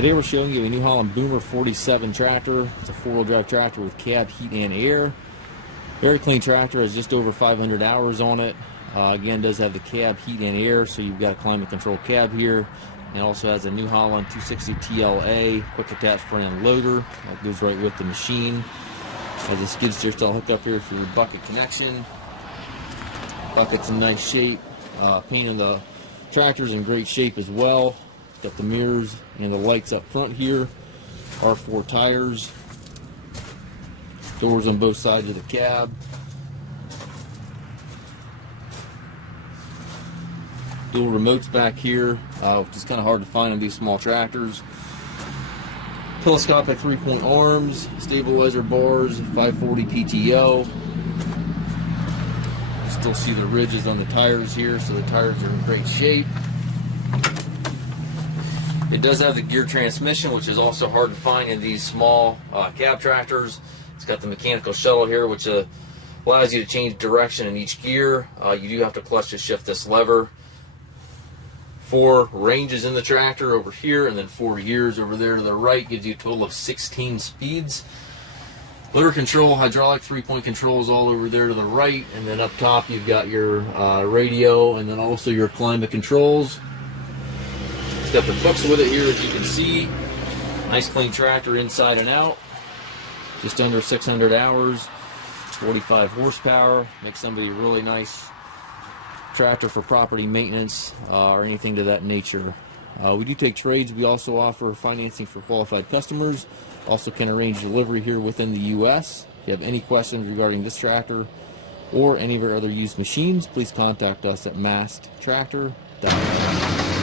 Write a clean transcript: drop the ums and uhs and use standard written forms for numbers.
Today we're showing you a New Holland Boomer 47 tractor. It's a four-wheel drive tractor with cab, heat, and air. Very clean tractor, has just over 500 hours on it. Again, does have the cab, heat, and air, so you've got a climate control cab here. And also has a New Holland 260 TLA quick attach front loader that goes right with the machine. Has a skid steer style hookup here for your bucket connection. Bucket's in nice shape. Paint on the tractor's in great shape as well. Got the mirrors and the lights up front here. R4 tires. Doors on both sides of the cab. Dual remotes back here, which is kind of hard to find on these small tractors. Telescopic 3-point arms, stabilizer bars, 540 PTO. Still see the ridges on the tires here, so the tires are in great shape. It does have the gear transmission, which is also hard to find in these small cab tractors. It's got the mechanical shuttle here, which allows you to change direction in each gear. You do have to clutch to shift this lever. 4 ranges in the tractor over here, and then 4 gears over there to the right gives you a total of 16 speeds. Motor control, hydraulic 3-point controls all over there to the right, and then up top you've got your radio, and then also your climate controls. It's got the books with it here, as you can see. Nice clean tractor inside and out. Just under 600 hours, 45 horsepower. Makes somebody a really nice tractor for property maintenance or anything to that nature. We do take trades. We also offer financing for qualified customers. Also can arrange delivery here within the U.S. If you have any questions regarding this tractor or any of our other used machines, please contact us at maskedtractor.com.